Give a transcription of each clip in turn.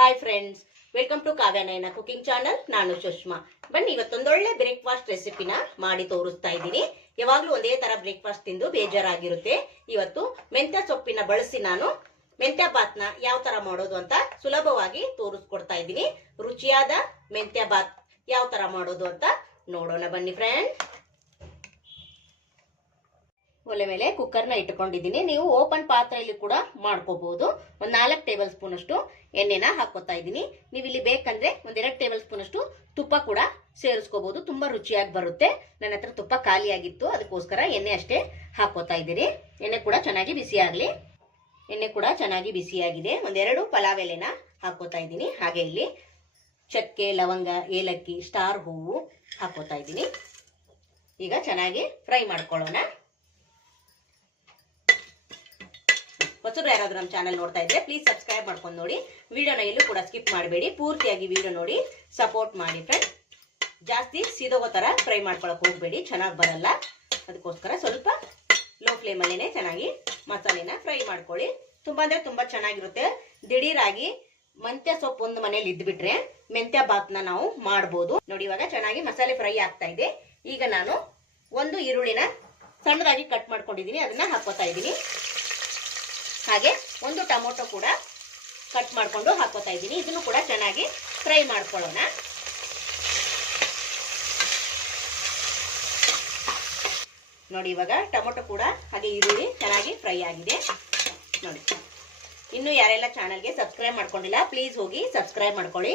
Hi friends welcome to Kavyanayana cooking channel ನಾನು ಸುಷ್ಮಾ. ಬನ್ನಿ, ಇವತ್ತೊಂದೊಳ್ಳೆ breakfast ರೆಸಿಪಿನ ಮಾಡಿ ತೋರಿಸ್ತಾ ಇದ್ದೀನಿ. ಯಾವಾಗಲೂ ಒಂದೇ ತರ ಬ್ರೇಕ್ಫಾಸ್ಟ್ ತಿಂದು ಬೇಜಾರಾಗಿರುತ್ತೆ. ಇವತ್ತು ಮೆಂತ್ಯ ಸೊಪ್ಪಿನ ಬಳಸಿ ನಾನು ಮೆಂತ್ಯ ನ ಯಾವ ತರ ಮಾಡೋದು ಅಂತ ಸುಲಭವಾಗಿ ತೋರಿಸ್ಕೊಡ್ತಾ ಇದ್ದೀನಿ. ರುಚಿಯಾದ ಮೆಂತ್ಯ ಬಾತ್ ಯಾವ ತರ ಮಾಡೋದು ಅಂತ ನೋಡೋಣ ಬನ್ನಿ ಫ್ರೆಂಡ್ ಒಲೆ ಮೇಲೆ ಕುಕ್ಕರ್ನ ಇಟ್ಕೊಂಡಿದ್ದೀನಿ. ನೀವು ಓಪನ್ ಪಾತ್ರೆಯಲ್ಲಿ ಕೂಡ ಮಾಡ್ಕೋಬಹುದು. ಒಂದು ನಾಲ್ಕು ಟೇಬಲ್ ಸ್ಪೂನ್ ಅಷ್ಟು ಎಣ್ಣೆನ ಹಾಕೋತಾ ಇದ್ದೀನಿ. ನೀವು ಇಲ್ಲಿ ಬೇಕಂದ್ರೆ ಒಂದೆರಡು ಟೇಬಲ್ ಸ್ಪೂನ್ ಅಷ್ಟು ತುಪ್ಪ ಕೂಡ ಸೇರಿಸ್ಕೋಬಹುದು. ತುಂಬಾ ರುಚಿಯಾಗಿ ಬರುತ್ತೆ. ನನ್ನ ಹತ್ರ ತುಪ್ಪ ಖಾಲಿಯಾಗಿತ್ತು ಅದಕ್ಕೋಸ್ಕರ ಎಣ್ಣೆ ಅಷ್ಟೇ ಹಾಕೋತಾ ಇದ್ದೀರಿ ಎಣ್ಣೆ ಕೂಡ ಚೆನ್ನಾಗಿ ಬಿಸಿ ಆಗ್ಲಿ. ಎಣ್ಣೆ ಕೂಡ ಚೆನ್ನಾಗಿ ಬಿಸಿಯಾಗಿದೆ ಒಂದೆರಡು ಪಲಾವ್ ಎಲೆನ ಹಾಕೋತಾ ಇದ್ದೀನಿ. ಹಾಗೆ ಇಲ್ಲಿ ಚಕ್ಕೆ, ಲವಂಗ, ಏಲಕ್ಕಿ, ಸ್ಟಾರ್ ಹೂವು ಹಾಕೋತಾ ಇದ್ದೀನಿ. ಈಗ ಚೆನ್ನಾಗಿ ಫ್ರೈ ಮಾಡ್ಕೊಳ್ಳೋಣ. ಹೊಸಬ್ರು ಯಾರಾದ್ರೂ ನಮ್ಮ ಚಾನಲ್ ನೋಡ್ತಾ ಇದ್ರೆ ಪ್ಲೀಸ್ ಸಬ್ಸ್ಕ್ರೈಬ್ ಮಾಡ್ಕೊಂಡು ನೋಡಿ. ವಿಡಿಯೋನ ಎಲ್ಲೂ ಕೂಡ ಸ್ಕಿಪ್ ಮಾಡಬೇಡಿ. ಪೂರ್ತಿಯಾಗಿ ವಿಡಿಯೋ ನೋಡಿ. ಸಪೋರ್ಟ್ ಮಾಡಿ ಫ್ರೆಂಡ್ ಜಾಸ್ತಿ ಸೀದೋಗೋ ಥರ ಫ್ರೈ ಮಾಡ್ಕೊಳಕ್ಕೆ ಹೋಗಬೇಡಿ. ಚೆನ್ನಾಗಿ ಬರಲ್ಲ. ಅದಕ್ಕೋಸ್ಕರ ಸ್ವಲ್ಪ ಲೋ ಫ್ಲೇಮಲ್ಲೇ ಚೆನ್ನಾಗಿ ಮಸಾಲೆನ ಫ್ರೈ ಮಾಡ್ಕೊಳ್ಳಿ. ತುಂಬ ಅಂದರೆ ತುಂಬಾ ಚೆನ್ನಾಗಿರುತ್ತೆ. ದಿಢೀರಾಗಿ ಮೆಂತ್ಯ ಸೊಪ್ಪು ಒಂದು ಮನೇಲಿ ಇದ್ಬಿಟ್ರೆ ಮೆಂತ್ಯ ಬಾತ್ನ ನಾವು ಮಾಡ್ಬೋದು. ನೋಡಿ, ಇವಾಗ ಚೆನ್ನಾಗಿ ಮಸಾಲೆ ಫ್ರೈ ಆಗ್ತಾ ಇದೆ. ಈಗ ನಾನು ಒಂದು ಈರುಳ್ಳಿನ ಸಣ್ಣದಾಗಿ ಕಟ್ ಮಾಡ್ಕೊಂಡಿದ್ದೀನಿ. ಅದನ್ನ ಹಾಕೋತಾ ಇದ್ದೀನಿ. ಹಾಗೆ ಒಂದು ಟೊಮೊಟೊ ಕೂಡ ಕಟ್ ಮಾಡಿಕೊಂಡು ಹಾಕೋತಾ ಇದ್ದೀನಿ. ಇದನ್ನು ಕೂಡ ಚೆನ್ನಾಗಿ ಫ್ರೈ ಮಾಡ್ಕೊಳ್ಳೋಣ. ನೋಡಿ, ಇವಾಗ ಟೊಮೊಟೊ ಕೂಡ ಹಾಗೆ ಈರುಳ್ಳಿ ಚೆನ್ನಾಗಿ ಫ್ರೈ ಆಗಿದೆ. ನೋಡಿ, ಇನ್ನು ಯಾರೆಲ್ಲ ಚಾನಲ್ಗೆ ಸಬ್ಸ್ಕ್ರೈಬ್ ಮಾಡ್ಕೊಂಡಿಲ್ಲ, ಪ್ಲೀಸ್ ಹೋಗಿ ಸಬ್ಸ್ಕ್ರೈಬ್ ಮಾಡ್ಕೊಳ್ಳಿ.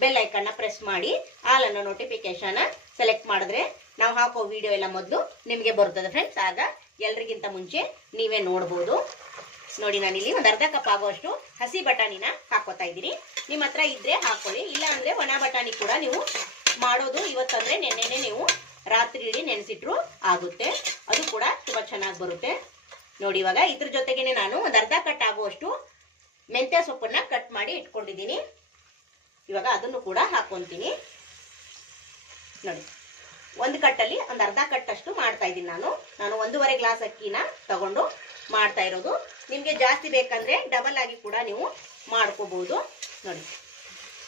ಬೆಲ್ ಐಕನ್ನ ಪ್ರೆಸ್ ಮಾಡಿ, ಆಲ್ ಅನ್ನೋ ನೋಟಿಫಿಕೇಶನ್ ಸೆಲೆಕ್ಟ್ ಮಾಡಿದ್ರೆ ನಾವು ಹಾಕೋ ವಿಡಿಯೋ ಎಲ್ಲ ಮೊದಲು ನಿಮಗೆ ಬರ್ತದೆ ಫ್ರೆಂಡ್ಸ್, ಆಗ ಎಲ್ರಿಗಿಂತ ಮುಂಚೆ ನೀವೇ ನೋಡ್ಬೋದು. ನೋಡಿ ನಾನಿಲ್ಲಿ ಒಂದು ಅರ್ಧ ಕಪ್ ಆಗುವಷ್ಟು ಹಸಿ ಬಟಾಣಿನ ಹಾಕೋತಾ ಇದ್ದೀನಿ. ನಿಮ್ಮ ಹತ್ರ ಇದ್ರೆ ಹಾಕೊಳ್ಳಿ, ಇಲ್ಲ ಅಂದ್ರೆ ಒಣ ಬಟಾಣಿ ಕೂಡ ನೀವು ಮಾಡೋದು ಇವತ್ತಂದ್ರೆ ನೆನ್ನೆನೆ ನೀವು ರಾತ್ರಿ ಇಡೀ ನೆನೆಸಿಟ್ರು ಆಗುತ್ತೆ. ಅದು ಕೂಡ ತುಂಬಾ ಚೆನ್ನಾಗಿ ಬರುತ್ತೆ. ನೋಡಿ, ಇವಾಗ ಇದ್ರ ಜೊತೆಗೇನೆ ನಾನು ಒಂದು ಅರ್ಧ ಕಟ್ ಆಗುವಷ್ಟು ಮೆಂತ್ಯ ಸೊಪ್ಪನ್ನ ಕಟ್ ಮಾಡಿ ಇಟ್ಕೊಂಡಿದ್ದೀನಿ. ಇವಾಗ ಅದನ್ನು ಕೂಡ ಹಾಕೊಂತೀನಿ. ನೋಡಿ, ಒಂದು ಕಟ್ಟಲ್ಲಿ ಒಂದು ಅರ್ಧ ಕಟ್ಟಷ್ಟು ಮಾಡ್ತಾ ಇದ್ದೀನಿ ನಾನು. ನಾನು ಒಂದೂವರೆ ಗ್ಲಾಸ್ ಅಕ್ಕಿನ ತಗೊಂಡು ಮಾಡ್ತಾ ಇರೋದು. ನಿಮಗೆ ಜಾಸ್ತಿ ಬೇಕಂದ್ರೆ ಡಬಲ್ ಆಗಿ ಕೂಡ ನೀವು ಮಾಡ್ಕೋಬಹುದು ನೋಡಿ.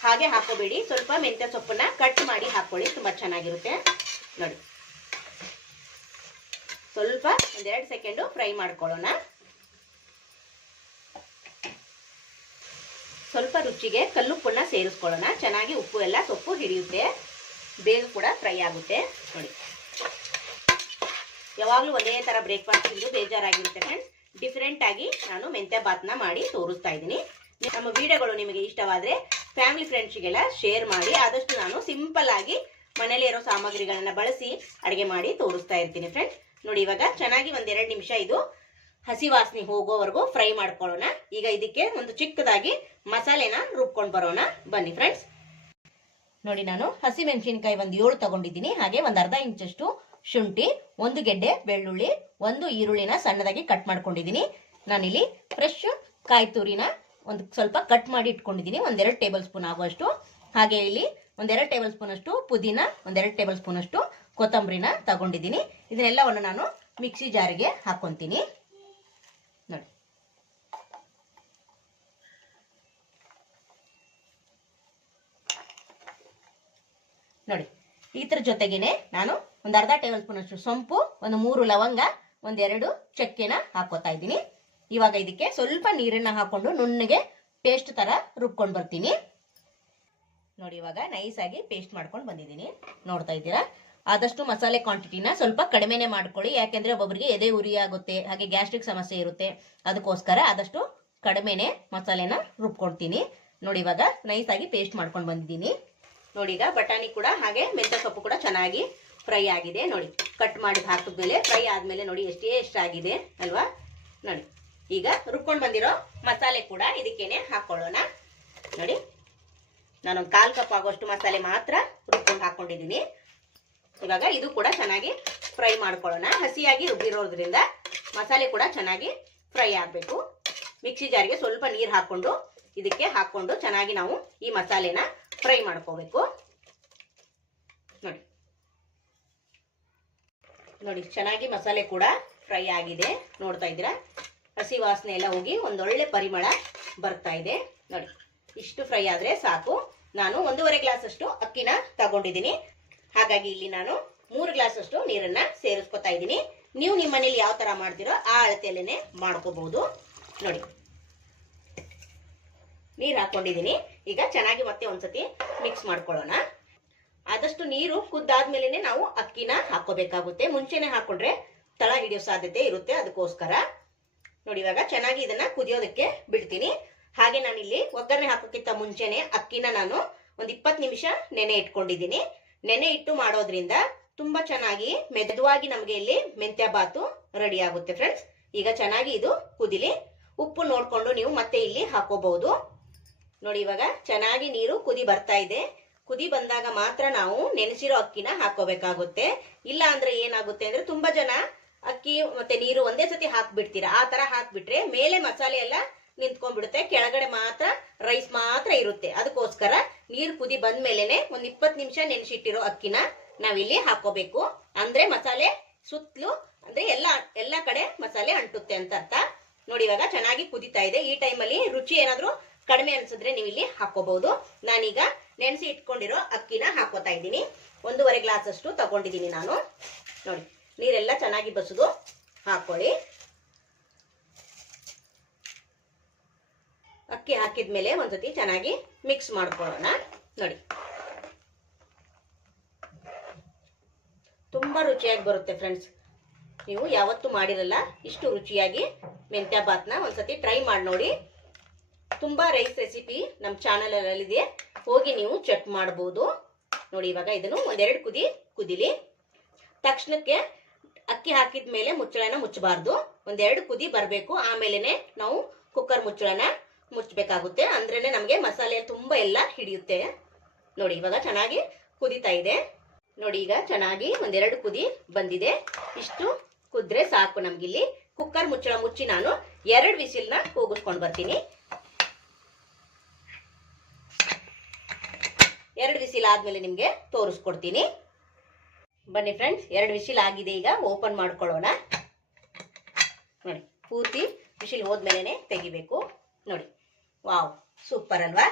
ಹಾಗೆ ಹಾಕೋಬೇಡಿ. ಸ್ವಲ್ಪ ಮೆಂತ್ಯ ಸೊಪ್ಪನ್ನ ಕಟ್ ಮಾಡಿ ಹಾಕೊಳ್ಳಿ. ತುಂಬಾ ಚೆನ್ನಾಗಿರುತ್ತೆ. ನೋಡಿ. ಸ್ವಲ್ಪ ಒಂದೆರಡು ಸೆಕೆಂಡು ಫ್ರೈ ಮಾಡ್ಕೊಳ್ಳೋಣ. ಸ್ವಲ್ಪ ರುಚಿಗೆ ಕಲ್ಲುಪ್ಪನ್ನ ಸೇರಿಸ್ಕೊಳ್ಳೋಣ. ಚೆನ್ನಾಗಿ ಉಪ್ಪು ಎಲ್ಲ ಸೊಪ್ಪು ಹಿಡಿಯುತ್ತೆ. ಬೇಗ ಕೂಡ ಫ್ರೈ ಆಗುತ್ತೆ. ನೋಡಿ. ಯಾವಾಗಲೂ ಒಂದೇ ಥರ ಬ್ರೇಕ್ಫಾಸ್ಟ್ ತಿಂದು ಬೇಜಾರಾಗಿರುತ್ತೆ ಫ್ರೆಂಡ್ಸ್ ಡಿಫ್ರೆಂಟ್ ಆಗಿ ನಾನು ಮೆಂತ್ಯ ಬಾತ್ನ ಮಾಡಿ ತೋರಿಸ್ತಾ ಇದ್ದೀನಿ. ನಮ್ಮ ವಿಡಿಯೋಗಳು ನಿಮಗೆ ಇಷ್ಟವಾದರೆ ಫ್ಯಾಮಿಲಿ ಫ್ರೆಂಡ್ಸ್ಗೆಲ್ಲ ಶೇರ್ ಮಾಡಿ, ಆದಷ್ಟು ನಾನು ಸಿಂಪಲ್ ಆಗಿ ಮನೇಲಿ ಇರೋ ಸಾಮಗ್ರಿಗಳನ್ನ ಬಳಸಿ ಅಡುಗೆ ಮಾಡಿ ತೋರಿಸ್ತಾ ಇರ್ತೀನಿ ಫ್ರೆಂಡ್ಸ್ ನೋಡಿ, ಇವಾಗ ಚೆನ್ನಾಗಿ ಒಂದೆರಡು ನಿಮಿಷ ಇದು ಹಸಿ ವಾಸನೆ ಹೋಗೋವರೆಗೂ ಫ್ರೈ ಮಾಡ್ಕೊಳ್ಳೋಣ. ಈಗ ಇದಕ್ಕೆ ಒಂದು ಚಿಕ್ಕದಾಗಿ ಮಸಾಲೆನ ರುಬ್ಕೊಂಡು ಬರೋಣ. ಬನ್ನಿ ಫ್ರೆಂಡ್ಸ್ ನೋಡಿ, ನಾನು ಹಸಿ ಮೆಣಸಿನಕಾಯಿ ಒಂದು ಏಳು ತಗೊಂಡಿದ್ದೀನಿ. ಹಾಗೆ ಒಂದು ಅರ್ಧ ಇಂಚಷ್ಟು ಶುಂಠಿ, ಒಂದು ಗೆಡ್ಡೆ ಬೆಳ್ಳುಳ್ಳಿ, ಒಂದು ಈರುಳ್ಳಿನ ಸಣ್ಣದಾಗಿ ಕಟ್ ಮಾಡ್ಕೊಂಡಿದ್ದೀನಿ. ನಾನಿಲ್ಲಿ ಫ್ರೆಶ್ ಕಾಯಿ ತುರಿನ ಒಂದು ಸ್ವಲ್ಪ ಕಟ್ ಮಾಡಿ ಇಟ್ಕೊಂಡಿದ್ದೀನಿ. ಒಂದೆರಡು ಟೇಬಲ್ ಸ್ಪೂನ್ ಆಗುವಷ್ಟು. ಹಾಗೆ ಇಲ್ಲಿ ಒಂದೆರಡು ಟೇಬಲ್ ಸ್ಪೂನ್ ಅಷ್ಟು ಪುದೀನ, ಒಂದೆರಡು ಟೇಬಲ್ ಸ್ಪೂನ್ ಅಷ್ಟು ಕೊತ್ತಂಬರಿನ ತಗೊಂಡಿದ್ದೀನಿ. ಇದನ್ನೆಲ್ಲವನ್ನು ನಾನು ಮಿಕ್ಸಿ ಜಾರಿಗೆ ಹಾಕೊಂತೀನಿ. ನೋಡಿ. ನೋಡಿ ಇದ್ರ ಜೊತೆಗೇನೆ ನಾನು ಒಂದು ಅರ್ಧ ಟೇಬಲ್ ಸ್ಪೂನ್ ಅಷ್ಟು ಸೊಂಪು, ಒಂದು ಮೂರು ಲವಂಗ ಒಂದೆರಡು ಚಕ್ಕೆನ ಹಾಕೋತಾ ಇದ್ದೀನಿ. ಇವಾಗ ಇದಕ್ಕೆ ಸ್ವಲ್ಪ ನೀರನ್ನ ಹಾಕೊಂಡು ನುಣ್ಣಗೆ ಪೇಸ್ಟ್ ತರ ರುಬ್ಕೊಂಡು ಬರ್ತೀನಿ. ನೋಡಿ, ಇವಾಗ ನೈಸ್ ಆಗಿ ಪೇಸ್ಟ್ ಮಾಡ್ಕೊಂಡು ಬಂದಿದ್ದೀನಿ. ನೋಡ್ತಾ ಇದ್ದೀರಾ? ಆದಷ್ಟು ಮಸಾಲೆ ಕ್ವಾಂಟಿಟಿನ ಸ್ವಲ್ಪ ಕಡಿಮೆನೆ ಮಾಡ್ಕೊಳ್ಳಿ. ಯಾಕೆಂದ್ರೆ ಒಬ್ಬೊಬ್ಬರಿಗೆ ಎದೆ ಉರಿ ಆಗುತ್ತೆ, ಹಾಗೆ ಗ್ಯಾಸ್ಟ್ರಿಕ್ ಸಮಸ್ಯೆ ಇರುತ್ತೆ. ಅದಕ್ಕೋಸ್ಕರ ಆದಷ್ಟು ಕಡಿಮೆನೆ ಮಸಾಲೆನ ರುಬ್ಕೊಳ್ತೀನಿ. ನೋಡಿ, ಇವಾಗ ನೈಸ್ ಆಗಿ ಪೇಸ್ಟ್ ಮಾಡ್ಕೊಂಡು ಬಂದಿದ್ದೀನಿ. ನೋಡಿ, ಈಗ ಬಟಾಣಿ ಕೂಡ ಹಾಗೆ ಮೆಂತ್ಯ ಸೊಪ್ಪು ಕೂಡ ಚೆನ್ನಾಗಿ ಫ್ರೈ ಆಗಿದೆ, ನೋಡಿ. ಕಟ್ ಮಾಡಿ ಹಾಕಿದ ಮೇಲೆ, ಫ್ರೈ ಆದ್ಮೇಲೆ ನೋಡಿ ಎಷ್ಟೇ ಆಗಿದೆ, ಅಲ್ವಾ? ನೋಡಿ. ಈಗ ರುಬ್ಕೊಂಡು ಬಂದಿರೋ ಮಸಾಲೆ ಕೂಡ ಇದಕ್ಕೇನೆ ಹಾಕೊಳ್ಳೋಣ. ನೋಡಿ. ನಾನೊಂದು ಕಾಲು ಕಪ್ ಆಗೋಷ್ಟು ಮಸಾಲೆ ಮಾತ್ರ ರುಬ್ಕೊಂಡು ಹಾಕೊಂಡಿದ್ದೀನಿ. ಇವಾಗ ಇದು ಕೂಡ ಚೆನ್ನಾಗಿ ಫ್ರೈ ಮಾಡ್ಕೊಳ್ಳೋಣ. ಹಸಿಯಾಗಿ ರುಬ್ಬಿರೋದ್ರಿಂದ ಮಸಾಲೆ ಕೂಡ ಚೆನ್ನಾಗಿ ಫ್ರೈ ಆಗಬೇಕು. ಮಿಕ್ಸಿ ಜಾರಿಗೆ ಸ್ವಲ್ಪ ನೀರು ಹಾಕೊಂಡು ಇದಕ್ಕೆ ಹಾಕೊಂಡು ಚೆನ್ನಾಗಿ ನಾವು ಈ ಮಸಾಲೆನ ಫ್ರೈ ಮಾಡ್ಕೋಬೇಕು ನೋಡಿ ನೋಡಿ, ಚೆನ್ನಾಗಿ ಮಸಾಲೆ ಕೂಡ ಫ್ರೈ ಆಗಿದೆ. ನೋಡ್ತಾ ಇದ್ದೀರಾ? ಹಸಿ ವಾಸನೆ ಎಲ್ಲ ಹೋಗಿ ಒಂದೊಳ್ಳೆ ಪರಿಮಳ ಬರ್ತಾ ಇದೆ. ನೋಡಿ, ಇಷ್ಟು ಫ್ರೈ ಆದ್ರೆ ಸಾಕು. ನಾನು ಒಂದೂವರೆ ಗ್ಲಾಸ್ ಅಷ್ಟು ಅಕ್ಕಿನ ತಗೊಂಡಿದ್ದೀನಿ. ಹಾಗಾಗಿ ಇಲ್ಲಿ ನಾನು ಮೂರು ಗ್ಲಾಸ್ ಅಷ್ಟು ನೀರನ್ನ ಸೇರಿಸ್ಕೊತಾ ಇದ್ದೀನಿ. ನೀವು ನಿಮ್ಮ ಮನೇಲಿ ಯಾವ ತರ ಮಾಡ್ತೀರೋ ಆ ಅಳತೆಯಲ್ಲೇನೆ ಮಾಡ್ಕೋಬಹುದು. ನೋಡಿ, ನೀರು ಹಾಕೊಂಡಿದ್ದೀನಿ. ಈಗ ಚೆನ್ನಾಗಿ ಮತ್ತೆ ಒಂದ್ಸತಿ ಮಿಕ್ಸ್ ಮಾಡ್ಕೊಳ್ಳೋಣ. ಆದಷ್ಟು ನೀರು ಕುದ್ದಾದ್ಮೇಲೆ ನಾವು ಅಕ್ಕಿನ ಹಾಕೋಬೇಕಾಗುತ್ತೆ. ಮುಂಚೆನೆ ಹಾಕೊಂಡ್ರೆ ತಳ ಹಿಡಿಯೋ ಸಾಧ್ಯತೆ ಇರುತ್ತೆ. ಅದಕ್ಕೋಸ್ಕರ ನೋಡಿ ಇವಾಗ ಚೆನ್ನಾಗಿ ಇದನ್ನ ಕುದಿಯೋದಕ್ಕೆ ಬಿಡ್ತೀನಿ. ಹಾಗೆ ನಾನಿಲ್ಲಿ ಒಗ್ಗರಣೆ ಹಾಕೋಕ್ಕಿಂತ ಮುಂಚೆನೆ ಅಕ್ಕಿನ ನಾನು ಒಂದ್ ಇಪ್ಪತ್ತು ನಿಮಿಷ ನೆನೆ ಇಟ್ಕೊಂಡಿದ್ದೀನಿ. ನೆನೆ ಇಟ್ಟು ಮಾಡೋದ್ರಿಂದ ತುಂಬಾ ಚೆನ್ನಾಗಿ ಮೆದುವಾಗಿ ನಮಗೆ ಇಲ್ಲಿ ಮೆಂತ್ಯ ಬಾತು ರೆಡಿ ಆಗುತ್ತೆ ಫ್ರೆಂಡ್ಸ್ ಈಗ ಚೆನ್ನಾಗಿ ಇದು ಕುದಿಲಿ. ಉಪ್ಪು ನೋಡ್ಕೊಂಡು ನೀವು ಮತ್ತೆ ಇಲ್ಲಿ ಹಾಕೋಬಹುದು. ನೋಡಿ ಇವಾಗ ಚೆನ್ನಾಗಿ ನೀರು ಕುದಿ ಬರ್ತಾ ಇದೆ. ಕುದಿ ಬಂದಾಗ ಮಾತ್ರ ನಾವು ನೆನೆಸಿರೋ ಅಕ್ಕಿನ ಹಾಕೋಬೇಕಾಗುತ್ತೆ. ಇಲ್ಲ ಅಂದ್ರೆ ಏನಾಗುತ್ತೆ ಅಂದ್ರೆ ತುಂಬಾ ಜನ ಅಕ್ಕಿ ಮತ್ತೆ ನೀರು ಒಂದೇ ಸತಿ ಹಾಕ್ಬಿಡ್ತೀರಾ. ಆ ತರ ಹಾಕ್ಬಿಟ್ರೆ ಮೇಲೆ ಮಸಾಲೆ ಎಲ್ಲ ನಿಂತ್ಕೊಂಡ್ಬಿಡುತ್ತೆ. ಕೆಳಗಡೆ ಮಾತ್ರ ರೈಸ್ ಮಾತ್ರ ಇರುತ್ತೆ. ಅದಕ್ಕೋಸ್ಕರ ನೀರು ಕುದಿ ಬಂದ್ಮೇಲೆನೆ ಒಂದ್ ಇಪ್ಪತ್ತು ನಿಮಿಷ ನೆನೆಸಿಟ್ಟಿರೋ ಅಕ್ಕಿನ ನಾವಿಲ್ಲಿ ಹಾಕೋಬೇಕು. ಅಂದ್ರೆ ಮಸಾಲೆ ಸುತ್ತಲೂ ಅಂದ್ರೆ ಎಲ್ಲ ಎಲ್ಲ ಕಡೆ ಮಸಾಲೆ ಅಂಟುತ್ತೆ ಅಂತ ಅರ್ಥ. ನೋಡಿ ಇವಾಗ ಚೆನ್ನಾಗಿ ಕುದಿತಾ ಇದೆ. ಈ ಟೈಮಲ್ಲಿ ರುಚಿ ಏನಾದ್ರೂ ಕಡಿಮೆ ಅನ್ಸಿದ್ರೆ ನೀವು ಇಲ್ಲಿ ಹಾಕೋಬಹುದು. ನಾನೀಗ ನೆನೆಸಿ ಇಟ್ಕೊಂಡಿರೋ ಅಕ್ಕಿನ ಹಾಕೋತಾ ಇದ್ದೀನಿ. ಒಂದೂವರೆ ಗ್ಲಾಸ್ ಅಷ್ಟು ತಗೊಂಡಿದ್ದೀನಿ ನಾನು. ನೋಡಿ, ನೀರೆಲ್ಲ ಚೆನ್ನಾಗಿ ಬಸಿದು ಹಾಕೊಳ್ಳಿ. ಅಕ್ಕಿ ಹಾಕಿದ್ಮೇಲೆ ಒಂದ್ಸತಿ ಚೆನ್ನಾಗಿ ಮಿಕ್ಸ್ ಮಾಡ್ಕೊಳ್ಳೋಣ. ನೋಡಿ. ತುಂಬಾ ರುಚಿಯಾಗಿ ಬರುತ್ತೆ ಫ್ರೆಂಡ್ಸ್ ನೀವು ಯಾವತ್ತೂ ಮಾಡಿರಲ್ಲ, ಇಷ್ಟು ರುಚಿಯಾಗಿ ಮೆಂತ್ಯ ಬಾತ್ನ ಒಂದ್ಸತಿ ಟ್ರೈ ಮಾಡಿ ನೋಡಿ. ತುಂಬಾ ರೈಸ್ ರೆಸಿಪಿ ನಮ್ಮ ಚಾನಲಲ್ಲಿದೆ ಹೋಗಿ ನೀವು ಚೆಕ್ ಮಾಡಬಹುದು ನೋಡಿ, ಇವಾಗ ಇದನ್ನು ಒಂದೆರಡು ಕುದಿ, ಕುದಿಲಿ. ತಕ್ಷಣಕ್ಕೆ ಅಕ್ಕಿ ಹಾಕಿದ ಮೇಲೆ ಮುಚ್ಚಳನ ಮುಚ್ಚಬಾರ್ದು. ಒಂದೆರಡು ಕುದಿ ಬರಬೇಕು. ಆಮೇಲೆನೆ ನಾವು ಕುಕ್ಕರ್ ಮುಚ್ಚಳನ ಮುಚ್ಚಬೇಕಾಗುತ್ತೆ. ಅಂದ್ರೇನೆ ನಮಗೆ ಮಸಾಲೆ ತುಂಬಾ ಎಲ್ಲ ಹಿಡಿಯುತ್ತೆ. ನೋಡಿ, ಇವಾಗ ಚೆನ್ನಾಗಿ ಕುದಿತಾ ಇದೆ. ನೋಡಿ, ಈಗ ಚೆನ್ನಾಗಿ ಒಂದೆರಡು ಕುದಿ ಬಂದಿದೆ. ಇಷ್ಟು ಕುದ್ರೆ ಸಾಕು ನಮ್ಗಿಲ್ಲಿ. ಕುಕ್ಕರ್ ಮುಚ್ಚಳ ಮುಚ್ಚಿ ನಾನು ಎರಡು ವಿಸಿಲ್ನ ಕೂಗಿಸ್ಕೊಂಡು ಬರ್ತೀನಿ. ಎರಡು ವಿಸಿಲ್ ಆದ್ಮೇಲೆ ನಿಮ್ಗೆ ತೋರಿಸ್ಕೊಡ್ತೀನಿ. ಬನ್ನಿ ಫ್ರೆಂಡ್ಸ್ ಎರಡು ವಿಸಿಲ್ ಆಗಿದೆ ಈಗ, ಓಪನ್ ಮಾಡ್ಕೊಳ್ಳೋಣ. ನೋಡಿ, ಪೂರ್ತಿ ವಿಸಿಲ್ ಹೋದ್ಮೇಲೆ ತೆಗಿಬೇಕು. ನೋಡಿ, ವಾವ್ ಸೂಪರ್ ಅಲ್ವಾ?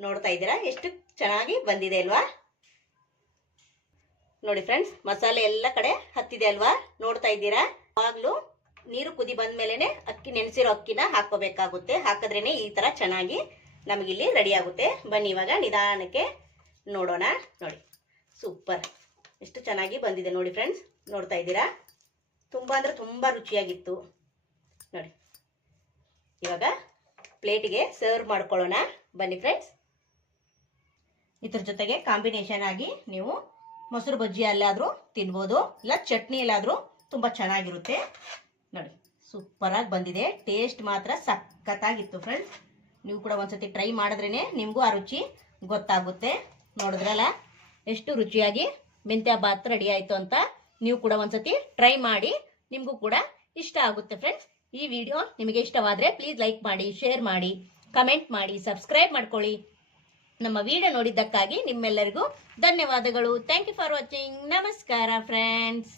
ನೋಡ್ತಾ ಇದ್ದೀರಾ? ಎಷ್ಟು ಚೆನ್ನಾಗಿ ಬಂದಿದೆ ಅಲ್ವಾ? ನೋಡಿ ಫ್ರೆಂಡ್ಸ್ ಮಸಾಲೆ ಎಲ್ಲ ಕಡೆ ಹತ್ತಿದೆ ಅಲ್ವಾ? ನೋಡ್ತಾ ಇದ್ದೀರಾ? ಯಾವಾಗ್ಲೂ ನೀರು ಕುದಿ ಬಂದ್ಮೇಲೆನೆ ಅಕ್ಕಿ, ನೆನೆಸಿರೋ ಅಕ್ಕಿನ ಹಾಕೋಬೇಕಾಗುತ್ತೆ ಹಾಕಿದ್ರೇನೆ ಈ ತರ ಚೆನ್ನಾಗಿ ನಮಗಿಲ್ಲಿ ರೆಡಿ ಆಗುತ್ತೆ. ಬನ್ನಿ ಇವಾಗ ನಿಧಾನಕ್ಕೆ ನೋಡೋಣ. ನೋಡಿ ಸೂಪರ್ ಎಷ್ಟು ಚೆನ್ನಾಗಿ ಬಂದಿದೆ ನೋಡಿ ಫ್ರೆಂಡ್ಸ್ ನೋಡ್ತಾ ಇದ್ದೀರಾ? ತುಂಬ ಅಂದ್ರೆ ತುಂಬ ರುಚಿಯಾಗಿತ್ತು. ನೋಡಿ, ಇವಾಗ ಪ್ಲೇಟಿಗೆ ಸರ್ವ್ ಮಾಡ್ಕೊಳ್ಳೋಣ. ಬನ್ನಿ ಫ್ರೆಂಡ್ಸ್ ಇದ್ರ ಜೊತೆಗೆ ಕಾಂಬಿನೇಷನ್ ಆಗಿ ನೀವು ಮೊಸರು ಬಜ್ಜಿ ಅಲ್ಲಾದರೂ ತಿನ್ಬೋದು. ಇಲ್ಲ, ಚಟ್ನಿ ಎಲ್ಲಾದರೂ ತುಂಬ ಚೆನ್ನಾಗಿರುತ್ತೆ. ನೋಡಿ ಸೂಪರಾಗಿ ಬಂದಿದೆ. ಟೇಸ್ಟ್ ಮಾತ್ರ ಸಖತ್ತಾಗಿತ್ತು ಫ್ರೆಂಡ್ಸ್ ನೀವು ಕೂಡ ಒಂದ್ಸತಿ ಟ್ರೈ ಮಾಡಿದ್ರೇ ನಿಮಗೂ ಆ ರುಚಿ ಗೊತ್ತಾಗುತ್ತೆ. ನೋಡಿದ್ರಲ್ಲ? ಎಷ್ಟು ರುಚಿಯಾಗಿ ಮೆಂತ್ಯ ಬಾತ್ ರೆಡಿ ಆಯಿತು ಅಂತ ನೀವು ಕೂಡ ಒಂದ್ಸತಿ ಟ್ರೈ ಮಾಡಿ. ನಿಮಗೂ ಕೂಡ ಇಷ್ಟ ಆಗುತ್ತೆ ಫ್ರೆಂಡ್ಸ್ ಈ ವಿಡಿಯೋ ನಿಮಗೆ ಇಷ್ಟವಾದರೆ ಪ್ಲೀಸ್ ಲೈಕ್ ಮಾಡಿ ಶೇರ್ ಮಾಡಿ ಕಮೆಂಟ್ ಮಾಡಿ ಸಬ್ಸ್ಕ್ರೈಬ್ ಮಾಡ್ಕೊಳ್ಳಿ. ನಮ್ಮ ವಿಡಿಯೋ ನೋಡಿದ್ದಕ್ಕಾಗಿ ನಿಮ್ಮೆಲ್ಲರಿಗೂ ಧನ್ಯವಾದಗಳು. ಥ್ಯಾಂಕ್ ಯು ಫಾರ್ ವಾಚಿಂಗ್ ನಮಸ್ಕಾರ ಫ್ರೆಂಡ್ಸ್